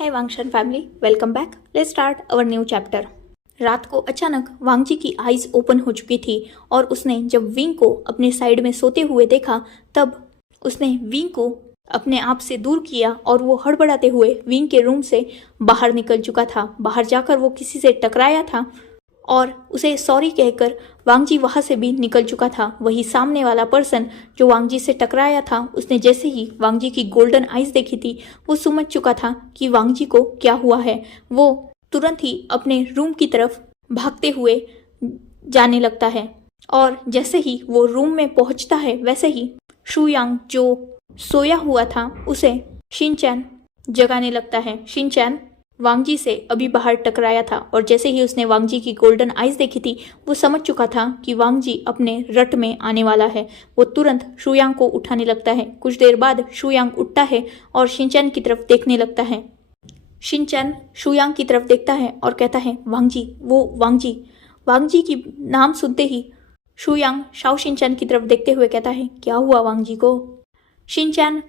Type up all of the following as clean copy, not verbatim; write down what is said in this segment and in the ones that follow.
है वांगशन family, welcome back. Let's start our new chapter. रात को अचानक वांगजी की आईज ओपन हो चुकी थी और उसने जब विंग को अपने साइड में सोते हुए देखा तब उसने विंग को अपने आप से दूर किया और वो हड़बड़ाते हुए विंग के रूम से बाहर निकल चुका था। बाहर जाकर वो किसी से टकराया था और उसे सॉरी कहकर वांगजी वहाँ से भी निकल चुका था। वही सामने वाला पर्सन जो वांगजी से टकराया था, उसने जैसे ही वांगजी की गोल्डन आइज देखी थी वो समझ चुका था कि वांगजी को क्या हुआ है। वो तुरंत ही अपने रूम की तरफ भागते हुए जाने लगता है और जैसे ही वो रूम में पहुंचता है वैसे ही शुयांग जो सोया हुआ था उसे शिनचैन जगाने लगता है। शिनचैन वांगजी से अभी बाहर टकराया था और जैसे ही उसने वांगजी की गोल्डन आइज देखी थी वो समझ चुका था कि वांगजी अपने रट में आने वाला है। वो तुरंत शुयांग को उठाने लगता है। कुछ देर बाद शुयांग उठता है और शिनचैन की तरफ देखने लगता है। शिनचैन शुयांग की तरफ देखता है और कहता है, वांगजी, वो वांगजी। वांगजी की नाम सुनते ही शुयांग शाओ शिनचैन की तरफ देखते हुए कहता है, क्या हुआ वांगजी को? शिनचैन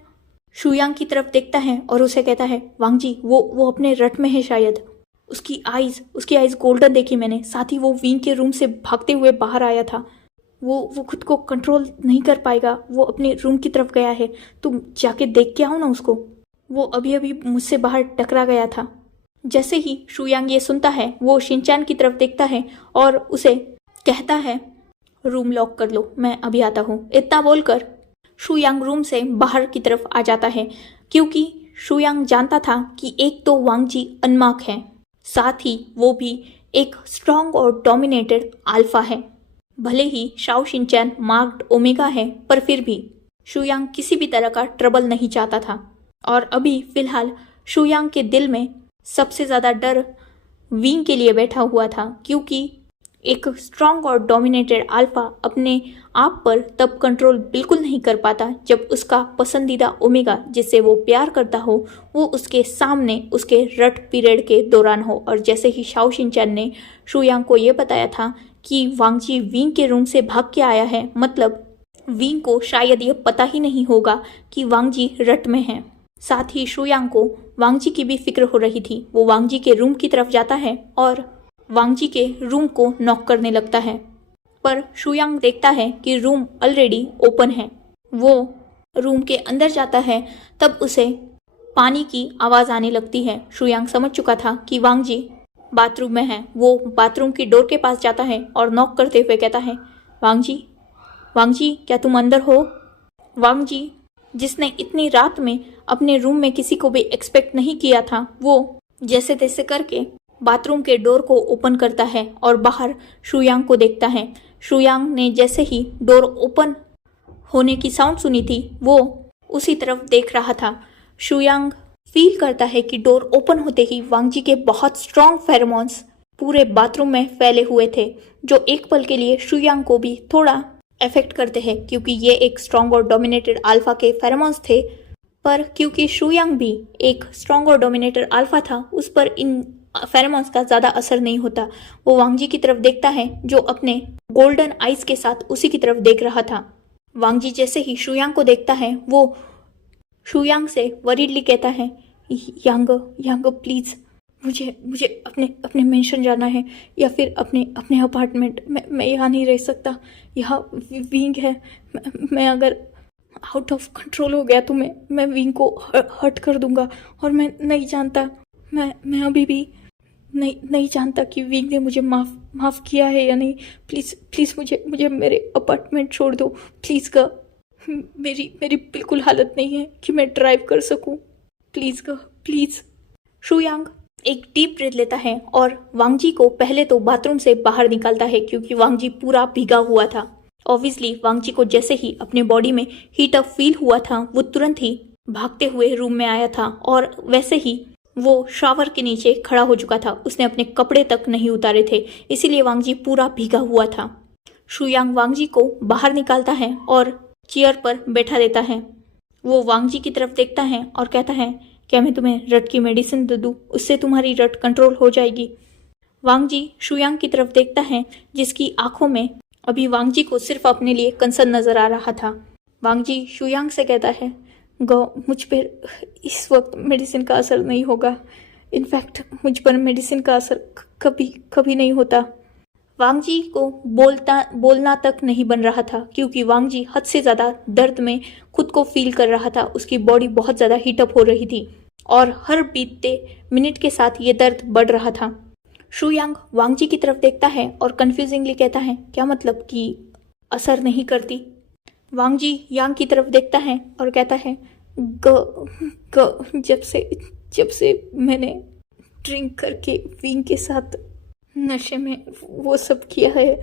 शुयांग की तरफ देखता है और उसे कहता है, वांगजी, वो अपने रट में है शायद। उसकी आइज गोल्डन देखी मैंने, साथ ही वो विंग के रूम से भागते हुए बाहर आया था। वो खुद को कंट्रोल नहीं कर पाएगा, वो अपने रूम की तरफ गया है। तुम जाके देख के आओ ना उसको, वो अभी अभी मुझसे बाहर टकरा गया था। जैसे ही शुयांग ये सुनता है वो शिनचैन की तरफ देखता है और उसे कहता है, रूम लॉक कर लो, मैं अभी आता हूँ। इतना बोलकर शुयांग रूम से बाहर की तरफ आ जाता है क्योंकि शुयांग जानता था कि एक तो वांगजी अनमार्क है, साथ ही वो भी एक स्ट्रॉन्ग और डोमिनेटेड अल्फा है। भले ही शाओ शिनचैन मार्क्ड ओमेगा है पर फिर भी शुयांग किसी भी तरह का ट्रबल नहीं चाहता था। और अभी फिलहाल शुयांग के दिल में सबसे ज़्यादा डर विंग के लिए बैठा हुआ था क्योंकि एक स्ट्रॉन्ग और डोमिनेटेड अल्फा अपने आप पर तब कंट्रोल बिल्कुल नहीं कर पाता जब उसका पसंदीदा ओमेगा जिससे वो प्यार करता हो वो उसके सामने उसके रट पीरियड के दौरान हो। और जैसे ही शाओ शिनचैन ने शुयांग को ये बताया था कि वांगजी विंग के रूम से भाग के आया है, मतलब विंग को शायद ये पता ही नहीं होगा कि वांगजी रट में है। साथ ही शुयांग को वांगजी की भी फिक्र हो रही थी। वो वांगजी के रूम की तरफ जाता है और वांगजी के रूम को नॉक करने लगता है पर शुयांग देखता है कि रूम ऑलरेडी ओपन है। वो रूम के अंदर जाता है तब उसे पानी की आवाज़ आने लगती है। शुयांग समझ चुका था कि वांगजी बाथरूम में है। वो बाथरूम की डोर के पास जाता है और नॉक करते हुए कहता है, वांगजी, वांगजी, क्या तुम अंदर हो? वांगजी, जिसने इतनी रात में अपने रूम में किसी को भी एक्सपेक्ट नहीं किया था, वो जैसे तैसे करके बाथरूम के डोर को ओपन करता है और बाहर शुयांग को देखता है। शुयांग ने जैसे ही डोर ओपन होने की साउंड सुनी थी वो उसी तरफ देख रहा था। शुयांग फील करता है कि डोर ओपन होते ही वांगजी के बहुत स्ट्रॉन्ग फेरोमोन्स पूरे बाथरूम में फैले हुए थे जो एक पल के लिए शुयांग को भी थोड़ा अफेक्ट करते हैं क्योंकि ये एक स्ट्रॉन्ग और डोमिनेटेड अल्फा के फेरोमोन्स थे। पर क्योंकि शुयांग भी एक स्ट्रॉन्ग और डोमिनेटेड अल्फा था उस पर इन फेरोमोन्स का ज़्यादा असर नहीं होता। वो वांगजी की तरफ देखता है जो अपने गोल्डन आइज के साथ उसी की तरफ देख रहा था। वांगजी जैसे ही शुयांग को देखता है वो शुयांग से वरीडली कहता है, यांग प्लीज़, मुझे अपने मेंशन जाना है या फिर अपने अपार्टमेंट। मैं यहाँ नहीं रह सकता, यहाँ विंग है। मैं अगर आउट ऑफ कंट्रोल हो गया तो मैं विंग को हर्ट कर दूंगा और मैं नहीं जानता, मैं अभी भी नहीं जानता कि विंग ने मुझे माफ़ किया है या नहीं। प्लीज़ मुझे मेरे अपार्टमेंट छोड़ दो प्लीज़ का। मेरी बिल्कुल हालत नहीं है कि मैं ड्राइव कर सकूं। प्लीज़ का, प्लीज़। शुयांग एक डीप ब्रीथ लेता है और वांगजी को पहले तो बाथरूम से बाहर निकालता है क्योंकि वांगजी पूरा भीगा हुआ था। ऑब्वियसली वांगजी को जैसे ही अपने बॉडी में हीट अप फील हुआ था वो तुरंत ही भागते हुए रूम में आया था और वैसे ही वो शावर के नीचे खड़ा हो चुका था। उसने अपने कपड़े तक नहीं उतारे थे, इसीलिए वांगजी पूरा भीगा हुआ था। शुयांग वांगजी को बाहर निकालता है और चेयर पर बैठा देता है। वो वांगजी की तरफ देखता है और कहता है, क्या मैं तुम्हें रट की मेडिसिन दे दूँ? उससे तुम्हारी रट कंट्रोल हो जाएगी। वांगजी शुयांग की तरफ देखता है जिसकी आंखों में अभी वांगजी को सिर्फ अपने लिए कंसर्न नजर आ रहा था। वांगजी शुयांग से कहता है, मुझ पर इस वक्त मेडिसिन का असर नहीं होगा। इनफैक्ट मुझ पर मेडिसिन का असर कभी कभी नहीं होता। वांग जी को बोलना तक नहीं बन रहा था, क्योंकि वांग जी हद से ज़्यादा दर्द में खुद को फील कर रहा था। उसकी बॉडी बहुत ज़्यादा हीटअप हो रही थी और हर बीतते मिनट के साथ ये दर्द बढ़ रहा था। शुयांग वांग जी की तरफ देखता है और कंफ्यूजिंगली कहता है, क्या मतलब कि असर नहीं करती? वांग जी यांग की तरफ देखता है और कहता है, जब से मैंने ड्रिंक करके विंग के साथ नशे में वो सब किया है,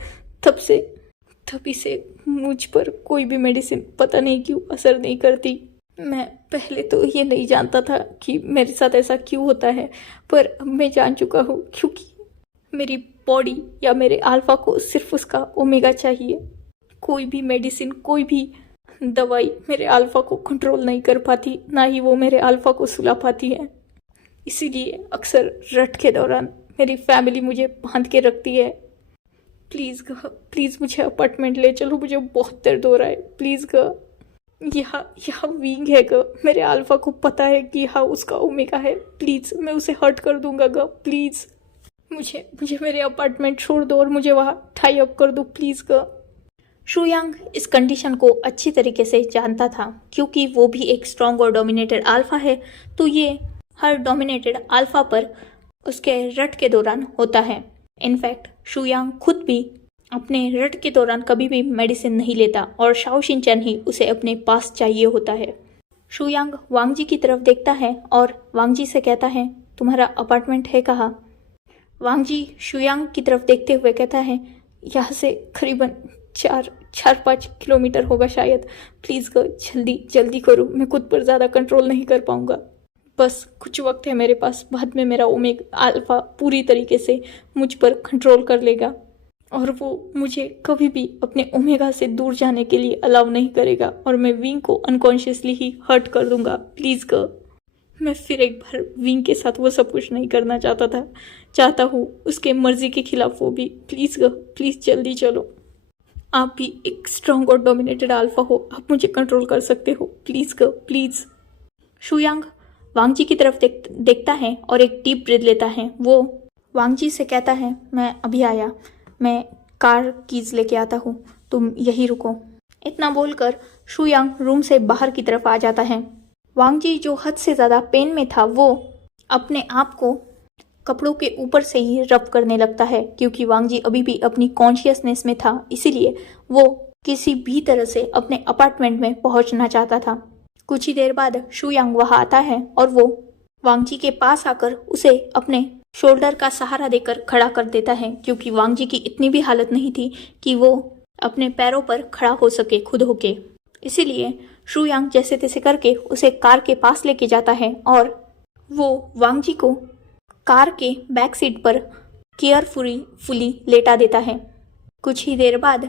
तभी से मुझ पर कोई भी मेडिसिन पता नहीं क्यों असर नहीं करती। मैं पहले तो ये नहीं जानता था कि मेरे साथ ऐसा क्यों होता है, पर अब मैं जान चुका हूँ, क्योंकि मेरी बॉडी या मेरे अल्फा को सिर्फ उसका ओमेगा चाहिए। कोई भी मेडिसिन, कोई भी दवाई मेरे अल्फा को कंट्रोल नहीं कर पाती, ना ही वो मेरे अल्फा को सुला पाती है। इसीलिए अक्सर रट के दौरान मेरी फैमिली मुझे बांध के रखती है। प्लीज़ मुझे अपार्टमेंट ले चलो, मुझे बहुत दर्द हो रहा है। प्लीज़ यहाँ विंग है मेरे अल्फा को पता है कि यहाँ उसका ओमेगा है। प्लीज़ मैं उसे हर्ट कर दूंगा प्लीज़ मुझे मेरे अपार्टमेंट छोड़ दो और मुझे वहाँ टाई अप कर दो प्लीज़ शुयांग इस कंडीशन को अच्छी तरीके से जानता था, क्योंकि वो भी एक स्ट्रॉन्ग और डोमिनेटेड अल्फा है, तो ये हर डोमिनेटेड अल्फा पर उसके रट के दौरान होता है। इनफैक्ट शुयांग खुद भी अपने रट के दौरान कभी भी मेडिसिन नहीं लेता और शाओ शिनचैन ही उसे अपने पास चाहिए होता है। शुयांग वांग जी की तरफ देखता है और वांग जी से कहता है, तुम्हारा अपार्टमेंट है कहाँ? वांग जी शुयांग की तरफ देखते हुए कहता है, यहाँ से करीबन 4-5 किलोमीटर होगा शायद। प्लीज़ जल्दी करो, मैं खुद पर ज़्यादा कंट्रोल नहीं कर पाऊंगा। बस कुछ वक्त है मेरे पास, बाद में मेरा ओमेगा अल्फा पूरी तरीके से मुझ पर कंट्रोल कर लेगा और वो मुझे कभी भी अपने ओमेगा से दूर जाने के लिए अलाउ नहीं करेगा और मैं विंग को अनकॉन्शियसली ही हर्ट कर दूंगा। प्लीज़ मैं फिर एक बार विंग के साथ वो सब कुछ नहीं करना चाहता हूँ उसके मर्जी के खिलाफ वो भी। प्लीज़ जल्दी चलो। आप भी एक स्ट्रॉन्ग और डोमिनेटेड अल्फा हो, आप मुझे कंट्रोल कर सकते हो। प्लीज़। शुयांग वांग जी की तरफ देखता है और एक डीप ब्रीथ लेता है। वो वांग जी से कहता है, मैं अभी आया, मैं कार कीज लेके आता हूँ, तुम यहीं रुको। इतना बोलकर शुयांग रूम से बाहर की तरफ आ जाता है। वांग जी जो हद से ज़्यादा पेन में था, वो अपने आप को कपड़ों के ऊपर से ही रब करने लगता है, क्योंकि वांग जी अभी भी अपनी कॉन्शियसनेस में था, इसीलिए वो किसी भी तरह से अपने अपार्टमेंट में पहुंचना चाहता था। कुछ ही देर बाद शुयांग वहां आता है और वो वांग जी के पास आकर उसे अपने शोल्डर का सहारा देकर खड़ा कर देता है, क्योंकि वांग जी की इतनी भी हालत नहीं थी कि वो अपने पैरों पर खड़ा हो सके खुद होके। इसीलिए शुयांग जैसे तैसे करके उसे कार के पास लेके जाता है और वो वांग जी को कार के बैक सीट पर केयरफुली लेटा देता है। कुछ ही देर बाद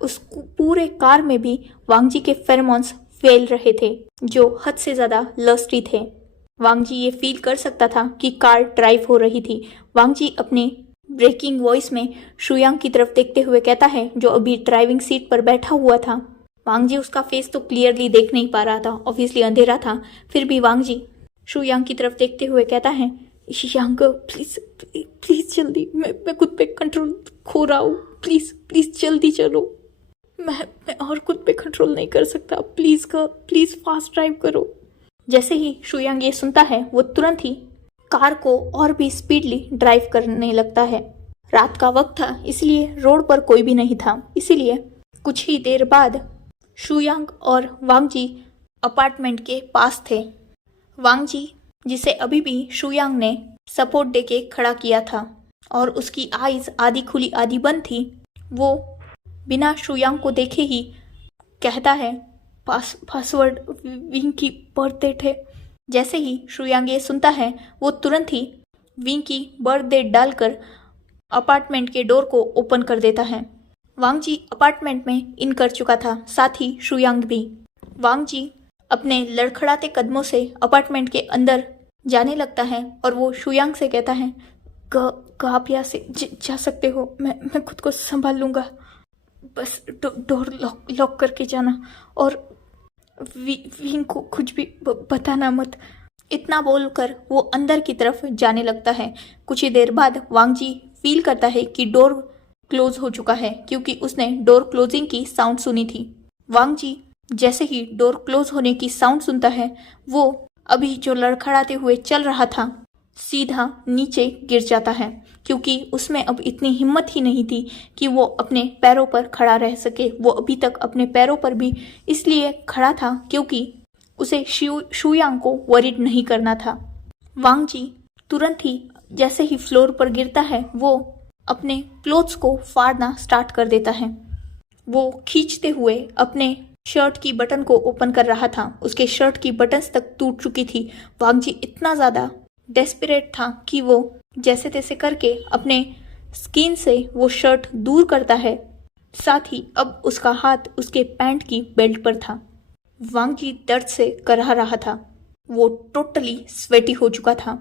उस पूरे कार में भी वांग जी के फेरोमोन्स फैल रहे थे, जो हद से ज़्यादा लस्टी थे। वांग जी ये फील कर सकता था कि कार ड्राइव हो रही थी। वांग जी अपने ब्रेकिंग वॉइस में शुयांग की तरफ देखते हुए कहता है, जो अभी ड्राइविंग सीट पर बैठा हुआ था। वांग जी उसका फेस तो क्लियरली देख नहीं पा रहा था, ऑब्वियसली अंधेरा था, फिर भी वांग जी शुयांग की तरफ देखते हुए कहता है, यांग प्लीज जल्दी, मैं खुद पे कंट्रोल खो रहा हूँ। प्लीज जल्दी चलो, मैं और खुद पे कंट्रोल नहीं कर सकता। प्लीज फास्ट ड्राइव करो। जैसे ही शुयांग ये सुनता है, वो तुरंत ही कार को और भी स्पीडली ड्राइव करने लगता है। रात का वक्त था, इसलिए रोड पर कोई भी नहीं था। इसीलिए कुछ ही देर बाद शुयांग और वांग जी अपार्टमेंट के पास थे। वांग जी, जिसे अभी भी शुयांग ने सपोर्ट देके खड़ा किया था और उसकी आईज आधी खुली आधी बंद थी, वो बिना शुयांग को देखे ही कहता है, पासवर्ड विंग की बर्थ डेट है। जैसे ही शुयांग ये सुनता है, वो तुरंत ही विंग की बर्थ डेट डालकर अपार्टमेंट के डोर को ओपन कर देता है। वांग जी अपार्टमेंट में इन कर चुका था, साथ ही शुयांग भी। वांग जी अपने लड़खड़ाते कदमों से अपार्टमेंट के अंदर जाने लगता है और वो शुयांग से कहता है, आप यहाँ से जा सकते हो, मैं खुद को संभाल लूँगा, बस डोर लॉक करके जाना और विंग को कुछ भी बताना मत। इतना बोलकर वो अंदर की तरफ जाने लगता है। कुछ ही देर बाद वांग जी फील करता है कि डोर क्लोज हो चुका है, क्योंकि उसने डोर क्लोजिंग की साउंड सुनी थी। वांग जी जैसे ही डोर क्लोज होने की साउंड सुनता है, वो अभी जो लड़खड़ाते हुए चल रहा था सीधा नीचे गिर जाता है, क्योंकि उसमें अब इतनी हिम्मत ही नहीं थी कि वो अपने पैरों पर खड़ा रह सके। वो अभी तक अपने पैरों पर भी इसलिए खड़ा था क्योंकि उसे शुयांग को वरीड नहीं करना था। वांग जी तुरंत ही जैसे ही फ्लोर पर गिरता है, वो अपने क्लोथ्स को फाड़ना स्टार्ट कर देता है। वो खींचते हुए अपने शर्ट की बटन को ओपन कर रहा था। उसके शर्ट की बटन्स तक टूट चुकी थी। वांग जी इतना ज़्यादा डेस्परेट था कि वो जैसे तैसे करके अपने स्किन से वो शर्ट दूर करता है। साथ ही अब उसका हाथ उसके पैंट की बेल्ट पर था। वांग जी दर्द से कराह रहा था। वो टोटली स्वेटी हो चुका था।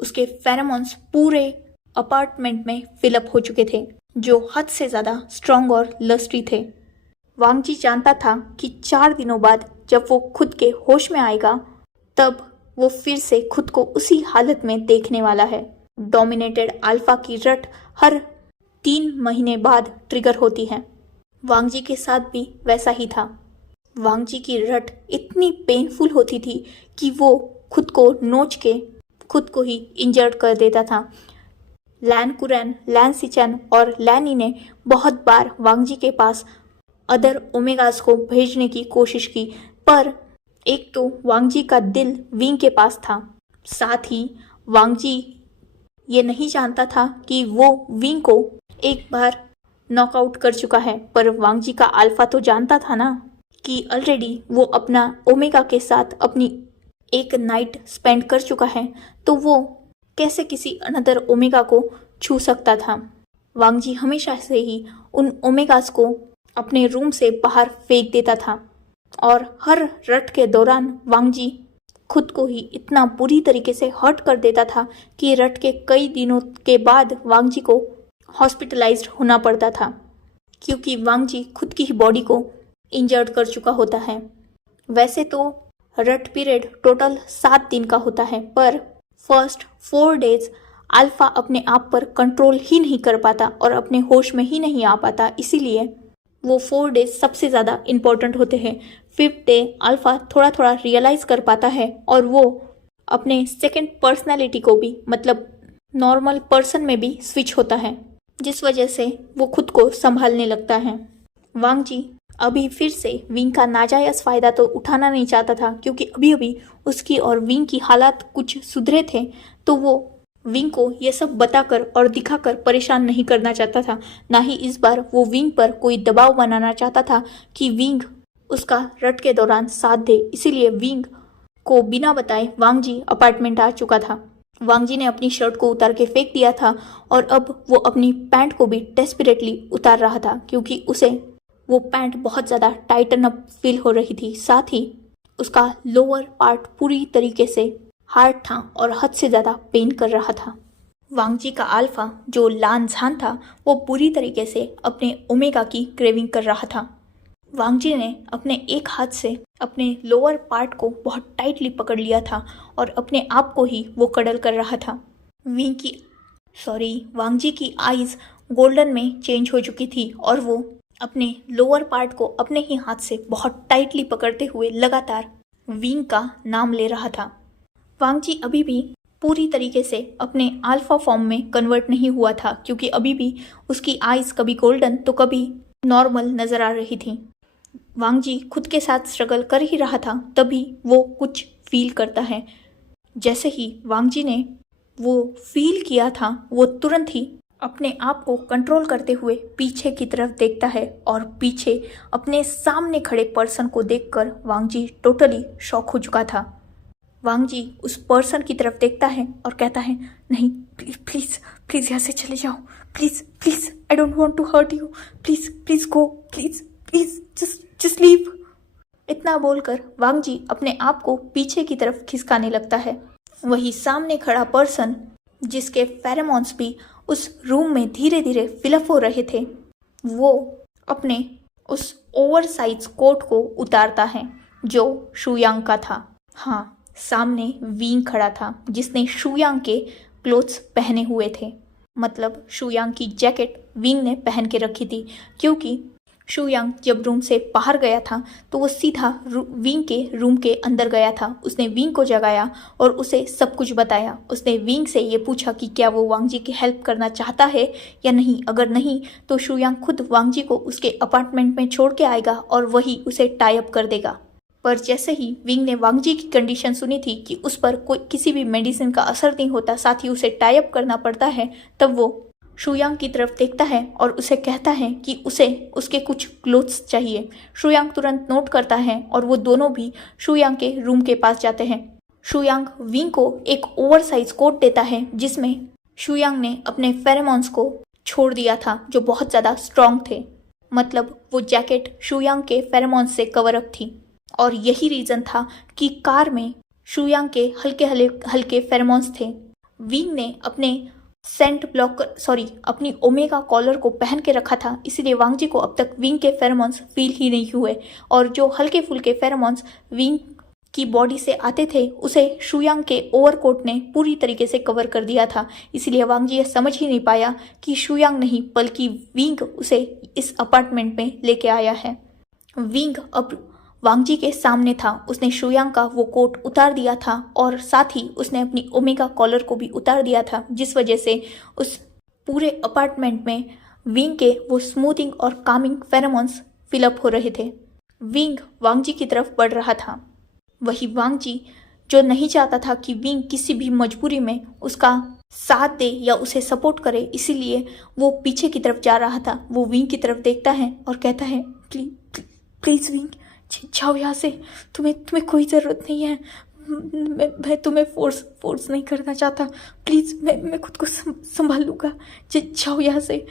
उसके फेरोमोन्स पूरे अपार्टमेंट में फिलअप हो चुके थे, जो हद से ज़्यादा स्ट्रॉन्ग और लस्टी थे। वांग जी जानता था कि 4 दिनों बाद जब वो खुद के होश में आएगा, तब वो फिर से खुद को उसी हालत में देखने वाला है। डोमिनेटेड अल्फा की रट हर 3 महीने बाद ट्रिगर होती है। वांग जी के साथ भी वैसा ही था। वांग जी की रट इतनी पेनफुल होती थी कि वो खुद को नोच के खुद को ही इंजर्ड कर देता था। लैन कुरैन, लैन सिचन और लैनी ने बहुत बार वांग जी के पास अदर ओमेगास को भेजने की कोशिश की, पर एक तो वांग जी का दिल विंग के पास था। साथ ही वांग जी ये नहीं जानता था कि वो विंग को एक बार नॉकआउट कर चुका है, पर वांग जी का अल्फा तो जानता था ना कि ऑलरेडी वो अपना ओमेगा के साथ अपनी एक नाइट स्पेंड कर चुका है, तो वो कैसे किसी अनदर ओमेगा को छू सकता था। वांग जी हमेशा से ही उन ओमेगास को अपने रूम से बाहर फेंक देता था, और हर रट के दौरान वांग जी खुद को ही इतना बुरी तरीके से हर्ट कर देता था कि रट के कई दिनों के बाद वांग जी को हॉस्पिटलाइज्ड होना पड़ता था, क्योंकि वांग जी खुद की ही बॉडी को इंजर्ड कर चुका होता है। वैसे तो रट पीरियड टोटल 7 दिन का होता है, पर फर्स्ट 4 डेज अल्फा अपने आप पर कंट्रोल ही नहीं कर पाता और अपने होश में ही नहीं आ पाता, इसीलिए वो 4 डेज सबसे ज़्यादा इम्पोर्टेंट होते हैं। 5th डे अल्फा थोड़ा थोड़ा रियलाइज़ कर पाता है और वो अपने सेकंड पर्सनालिटी को भी, मतलब नॉर्मल पर्सन में भी स्विच होता है, जिस वजह से वो खुद को संभालने लगता है। वांग जी अभी फिर से विंग का नाजायज़ फ़ायदा तो उठाना नहीं चाहता था, क्योंकि अभी अभी उसकी और विंग की हालात कुछ सुधरे थे, तो वो विंग को ये सब बताकर और दिखाकर परेशान नहीं करना चाहता था। ना ही इस बार वो विंग पर कोई दबाव बनाना चाहता था कि विंग उसका रट के दौरान साथ दे। इसीलिए विंग को बिना बताए वांग जी अपार्टमेंट आ चुका था। वांग जी ने अपनी शर्ट को उतार के फेंक दिया था और अब वो अपनी पैंट को भी डेस्परेटली उतार रहा था, क्योंकि उसे वो पैंट बहुत ज़्यादा टाइटन अप फील हो रही थी। साथ ही उसका लोअर पार्ट पूरी तरीके से हार्ड था और हद से ज़्यादा पेन कर रहा था। वांग जी का अल्फा जो लान झान था, वो पूरी तरीके से अपने ओमेगा की क्रेविंग कर रहा था। वांग जी ने अपने एक हाथ से अपने लोअर पार्ट को बहुत टाइटली पकड़ लिया था और अपने आप को ही वो कडल कर रहा था। वांग जी की आईज गोल्डन में चेंज हो चुकी थी और वो अपने लोअर पार्ट को अपने ही हाथ से बहुत टाइटली पकड़ते हुए लगातार विंग का नाम ले रहा था। वांग जी अभी भी पूरी तरीके से अपने अल्फा फॉर्म में कन्वर्ट नहीं हुआ था, क्योंकि अभी भी उसकी आईज कभी गोल्डन तो कभी नॉर्मल नज़र आ रही थी। वांग जी खुद के साथ स्ट्रगल कर ही रहा था, तभी वो कुछ फील करता है। जैसे ही वांग जी ने वो फील किया था, वो तुरंत ही अपने आप को कंट्रोल करते हुए पीछे की तरफ देखता है और पीछे अपने सामने खड़े पर्सन को देखकर वांग जी टोटली शॉक हो चुका था। वांग जी उस पर्सन की तरफ देखता है और कहता है, नहीं प्लीज़ प्लीज़ यहाँ से चले जाओ, please please, I don't want to hurt you, please please go, please please just leave. इतना बोलकर वांग जी अपने आप को पीछे की तरफ खिसकाने लगता है। वही सामने खड़ा पर्सन, जिसके फेरोमोन्स भी उस रूम में धीरे धीरे फिलअप हो रहे थे, वो अपने उस ओवरसाइज कोट को उतारता है, जो शुयांग का था। हाँ, सामने विंग खड़ा था जिसने शुयांग के क्लोथ्स पहने हुए थे। मतलब शुयांग की जैकेट विंग ने पहन के रखी थी, क्योंकि शुयांग जब रूम से बाहर गया था तो वो सीधा विंग के रूम के अंदर गया था। उसने विंग को जगाया और उसे सब कुछ बताया। उसने विंग से ये पूछा कि क्या वो वांग जी की हेल्प करना चाहता है या नहीं। अगर नहीं तो शुयांग खुद वांग जी को उसके अपार्टमेंट में छोड़ के आएगा और वही उसे टाई अप कर देगा। पर जैसे ही विंग ने वांग जी की कंडीशन सुनी थी कि उस पर कोई किसी भी मेडिसिन का असर नहीं होता, साथ ही उसे टाई अप करना पड़ता है, तब वो शुयांग की तरफ देखता है और उसे कहता है कि उसे उसके कुछ क्लोथ्स चाहिए। शुयांग तुरंत नोट करता है और वो दोनों भी शुयांग के रूम के पास जाते हैं। शुयांग विंग को एक ओवरसाइज कोट देता है जिसमें शुयांग ने अपने फेरोमोन्स को छोड़ दिया था जो बहुत ज़्यादा स्ट्रॉन्ग थे। मतलब वो जैकेट शुयांग के फेरोमोन्स से कवर अप थी और यही रीज़न था कि कार में शुयांग के हल्के हल्के फेरोमोन्स थे। विंग ने अपनी ओमेगा कॉलर को पहन के रखा था, इसलिए वांग जी को अब तक विंग के फेरोमोन्स फील ही नहीं हुए और जो हल्के फुल्के फेरोमोन्स विंग की बॉडी से आते थे उसे शुयांग के ओवरकोट ने पूरी तरीके से कवर कर दिया था। इसलिए वांग जी यह समझ ही नहीं पाया कि शुयांग नहीं बल्कि विंग उसे इस अपार्टमेंट में लेके आया है। विंग अब वांग जी के सामने था। उसने शुयांग का वो कोट उतार दिया था और साथ ही उसने अपनी ओमेगा कॉलर को भी उतार दिया था, जिस वजह से उस पूरे अपार्टमेंट में विंग के वो स्मूथिंग और कामिंग फेरोमोन्स फिलअप हो रहे थे। विंग वांग जी की तरफ बढ़ रहा था। वही वांग जी जो नहीं चाहता था कि विंग किसी भी मजबूरी में उसका साथ दे या उसे सपोर्ट करे, इसीलिए वो पीछे की तरफ जा रहा था। वो विंग की तरफ देखता है और कहता है, प्लीज विंग, जाओ यहाँ से। तुम्हें कोई ज़रूरत नहीं है। मैं तुम्हें फोर्स नहीं करना चाहता। प्लीज़, मैं खुद को संभाल लूँगा। जाओ यहाँ से।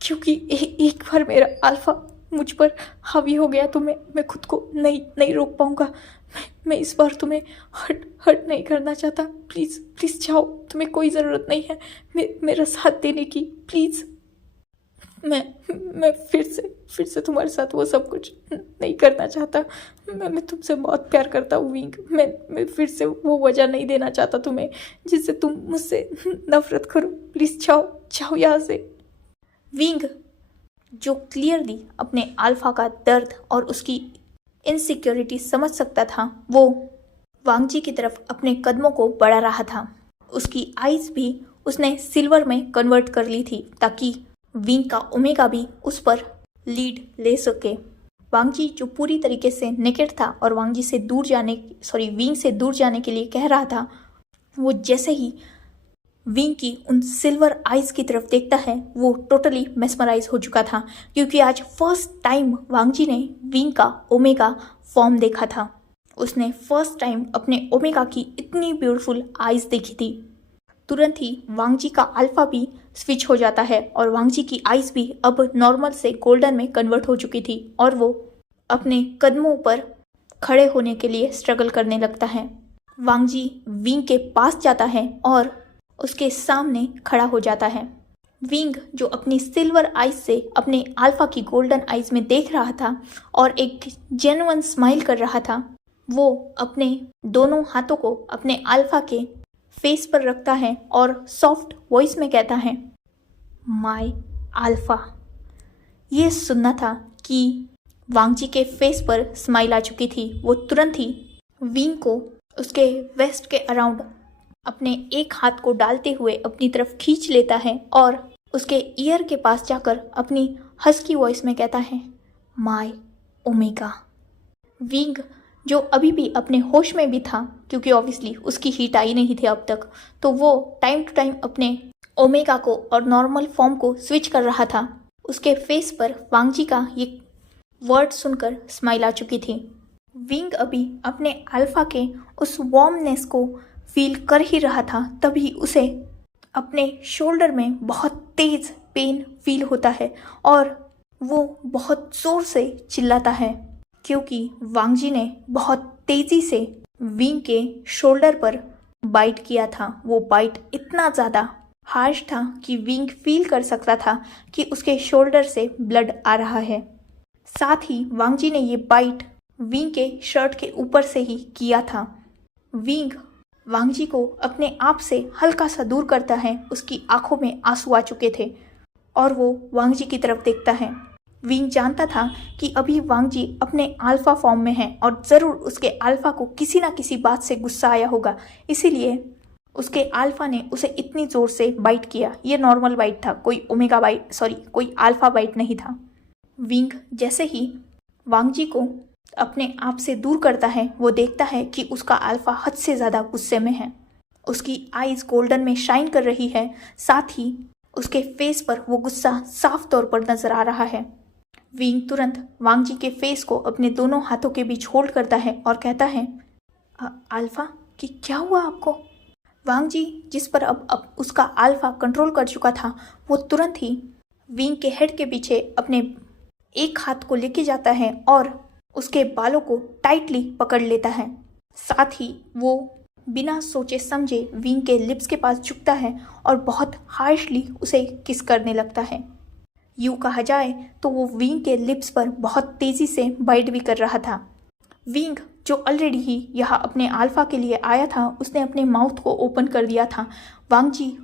क्योंकि एक बार मेरा अल्फा मुझ पर हावी हो गया तो मैं खुद को नहीं रोक पाऊँगा। मैं इस बार तुम्हें हर्ट नहीं करना चाहता। प्लीज़ जाओ। तुम्हें कोई ज़रूरत नहीं है मेरा साथ देने की। प्लीज़। मैं फिर से तुम्हारे साथ वो सब कुछ नहीं करना चाहता। मैं तुमसे बहुत प्यार करता हूँ विंग। मैं फिर से वो वजह नहीं देना चाहता तुम्हें जिससे तुम मुझसे नफरत करो। प्लीज़ जाओ यहाँ से। विंग जो क्लियरली अपने अल्फा का दर्द और उसकी इनसिक्योरिटी समझ सकता था, वो वांग जी की तरफ अपने कदमों को बढ़ा रहा था। उसकी आइज़ भी उसने सिल्वर में कन्वर्ट कर ली थी ताकि विंग का ओमेगा भी उस पर लीड ले सके। वांग जी जो पूरी तरीके से नेकेड था और विंग से दूर जाने के लिए कह रहा था, वो जैसे ही विंग की उन सिल्वर आइज की तरफ देखता है वो टोटली मेस्मराइज हो चुका था, क्योंकि आज फर्स्ट टाइम वांग जी ने विंग का ओमेगा फॉर्म देखा था। उसने फर्स्ट टाइम अपने ओमेगा की इतनी ब्यूटीफुल आइज देखी थी। तुरंत ही वांग जी का अल्फा भी स्विच हो जाता है और वांग जी की आइज भी अब नॉर्मल से गोल्डन में कन्वर्ट हो चुकी थी और वो अपने कदमों पर खड़े होने के लिए स्ट्रगल करने लगता है। वांग जी विंग के पास जाता है और उसके सामने खड़ा हो जाता है। विंग जो अपनी सिल्वर आइज से अपने अल्फा की गोल्डन आइज में देख रहा था और एक जेन्युइन स्माइल कर रहा था, वो अपने दोनों हाथों को अपने अल्फा के फेस पर रखता है और सॉफ्ट वॉइस में कहता है, माय अल्फा। ये सुनना था कि वांग जी के फेस पर स्माइल आ चुकी थी। वो तुरंत ही विंग को उसके वेस्ट के अराउंड अपने एक हाथ को डालते हुए अपनी तरफ खींच लेता है और उसके ईयर के पास जाकर अपनी हस्की वॉइस में कहता है, माय ओमेगा। विंग जो अभी भी अपने होश में भी था, क्योंकि ऑब्वियसली उसकी हीट आई नहीं थी अब तक, तो वो टाइम टू टाइम अपने ओमेगा को और नॉर्मल फॉर्म को स्विच कर रहा था। उसके फेस पर वांग जी का ये वर्ड सुनकर स्माइल आ चुकी थी। विंग अभी अपने अल्फा के उस वार्मनेस को फील कर ही रहा था, तभी उसे अपने शोल्डर में बहुत तेज पेन फील होता है और वो बहुत ज़ोर से चिल्लाता है, क्योंकि वांग जी ने बहुत तेज़ी से विंग के शोल्डर पर बाइट किया था। वो बाइट इतना ज़्यादा हार्श था कि विंग फील कर सकता था कि उसके शोल्डर से ब्लड आ रहा है। साथ ही वांग जी ने ये बाइट विंग के शर्ट के ऊपर से ही किया था। विंग वांगजी को अपने आप से हल्का सा दूर करता है। उसकी आंखों में आंसू आ चुके थे और वो वांगजी की तरफ देखता है। विंग जानता था कि अभी वांगजी अपने अल्फा फॉर्म में है और ज़रूर उसके अल्फा को किसी ना किसी बात से गुस्सा आया होगा, इसीलिए उसके अल्फा ने उसे इतनी ज़ोर से बाइट किया। ये नॉर्मल बाइट था, कोई अल्फा बाइट नहीं था। विंग जैसे ही वांगजी को अपने आप से दूर करता है, वो देखता है कि उसका अल्फा हद से ज़्यादा गुस्से में है। उसकी आईज गोल्डन में शाइन कर रही है, साथ ही उसके फेस पर वो गुस्सा साफ तौर पर नजर आ रहा है। विंग तुरंत वांगजी के फेस को अपने दोनों हाथों के बीच होल्ड करता है और कहता है, अल्फा कि क्या हुआ आपको? वांगजी जिस पर अब उसका अल्फा कंट्रोल कर चुका था, वो तुरंत ही विंग के हेड के पीछे अपने एक हाथ को लेके जाता है और उसके बालों को टाइटली पकड़ लेता है। साथ ही वो बिना सोचे समझे विंग के लिप्स के पास झुकता है और बहुत हार्शली उसे किस करने लगता है। यूँ कहा जाए तो वो विंग के लिप्स पर बहुत तेज़ी से बाइट भी कर रहा था। विंग जो ऑलरेडी ही यहाँ अपने अल्फा के लिए आया था, उसने अपने माउथ को ओपन कर दिया था। वांगजी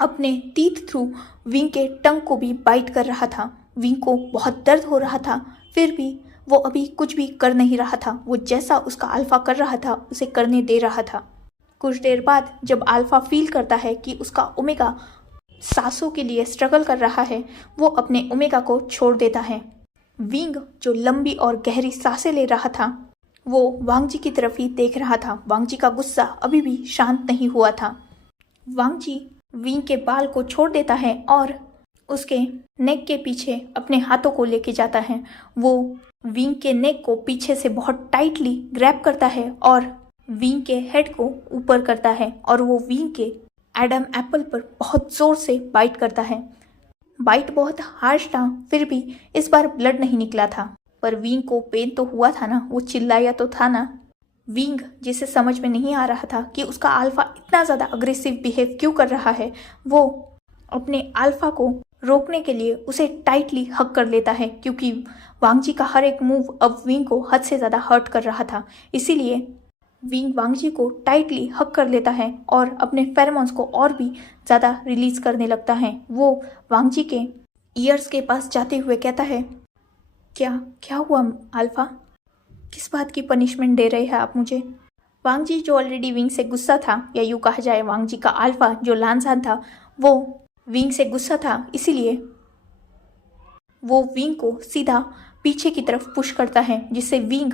अपने टीथ थ्रू विंग के टंग को भी बाइट कर रहा था। विंग को बहुत दर्द हो रहा था, फिर भी वो अभी कुछ भी कर नहीं रहा था। वो जैसा उसका अल्फा कर रहा था उसे करने दे रहा था। कुछ देर बाद जब अल्फा फील करता है कि उसका ओमेगा सांसों के लिए स्ट्रगल कर रहा है, वो अपने ओमेगा को छोड़ देता है। विंग जो लंबी और गहरी सांसें ले रहा था, वो वांगजी की तरफ ही देख रहा था। वांगजी का गुस्सा अभी भी शांत नहीं हुआ था। वांगजी विंग के बाल को छोड़ देता है और उसके नेक के पीछे अपने हाथों को लेके जाता है। वो विंग के नेक को पीछे से बहुत टाइटली ग्रैब करता है और विंग के हेड को ऊपर करता है और वो विंग के एडम एप्पल पर बहुत ज़ोर से बाइट करता है। बाइट बहुत हार्श था, फिर भी इस बार ब्लड नहीं निकला था, पर विंग को पेन तो हुआ था ना, वो चिल्लाया तो था ना। विंग जिसे समझ में नहीं आ रहा था कि उसका अल्फा इतना ज़्यादा अग्रेसिव बिहेव क्यों कर रहा है, वो अपने अल्फा को रोकने के लिए उसे टाइटली हग कर लेता है, क्योंकि वांगजी का हर एक मूव अब विंग को हद से ज़्यादा हर्ट कर रहा था। इसीलिए विंग वांगजी को टाइटली हग कर लेता है और अपने फेरोमोन्स को और भी ज़्यादा रिलीज करने लगता है। वो वांगजी के ईयर्स के पास जाते हुए कहता है, क्या हुआ अल्फा? किस बात की पनिशमेंट दे रहे हैं आप मुझे? वांगजी जो ऑलरेडी विंग से गुस्सा था, या यूँ कहा जाए वांगजी का अल्फा जो लानसान था, वो विंग से गुस्सा था, इसीलिए वो विंग को सीधा पीछे की तरफ पुश करता है, जिससे विंग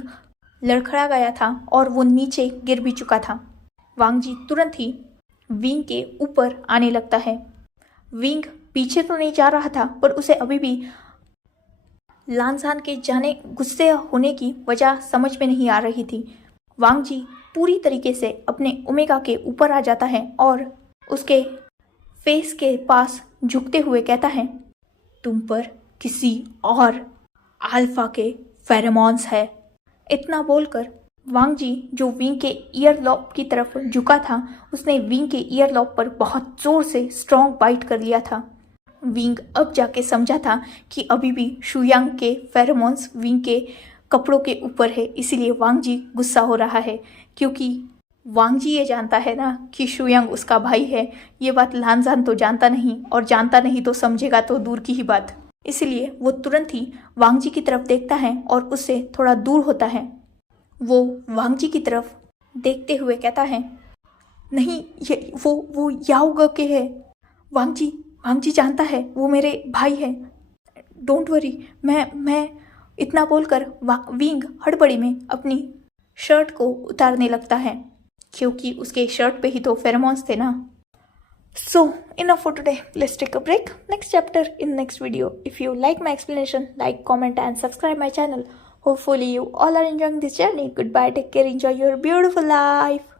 लड़खड़ा गया था और वो नीचे गिर भी चुका था। वांगजी तुरंत ही विंग के ऊपर आने लगता है। विंग पीछे तो नहीं जा रहा था, पर उसे अभी भी लानसान के जाने गुस्से होने की वजह समझ में नहीं आ रही थी। वांगजी पूरी तरीके से अपने ओमेगा के ऊपर आ जाता है और उसके फेस के पास झुकते हुए कहता है, तुम पर किसी और अल्फा के फेरोमोन्स है। इतना बोलकर वांगजी जो विंग के ईयर लॉब की तरफ झुका था, उसने विंग के ईयर लॉब पर बहुत जोर से स्ट्रॉन्ग बाइट कर लिया था। विंग अब जाके समझा था कि अभी भी शुयांग के फेरोमोन्स विंग के कपड़ों के ऊपर है, इसीलिए वांगजी गुस्सा हो रहा है, क्योंकि वांगजी ये जानता है ना कि शुयांग उसका भाई है। ये बात लानजान तो जानता नहीं, और जानता नहीं तो समझेगा तो दूर की ही बात। इसलिए वो तुरंत ही वांगजी की तरफ देखता है और उससे थोड़ा दूर होता है। वो वांगजी की तरफ देखते हुए कहता है, नहीं, ये वो याओगे के है। वांगजी जानता है वो मेरे भाई है, डोंट वरी। मैं इतना बोलकर विंग हड़बड़ी में अपनी शर्ट को उतारने लगता है, क्योंकि उसके शर्ट पे ही तो फेरोमोन्स थे ना। So enough for today. Let's take a break. Next chapter in next video. If you like my explanation, like, comment and subscribe my channel. Hopefully you all are enjoying this journey. Goodbye. Take care. Enjoy your beautiful life.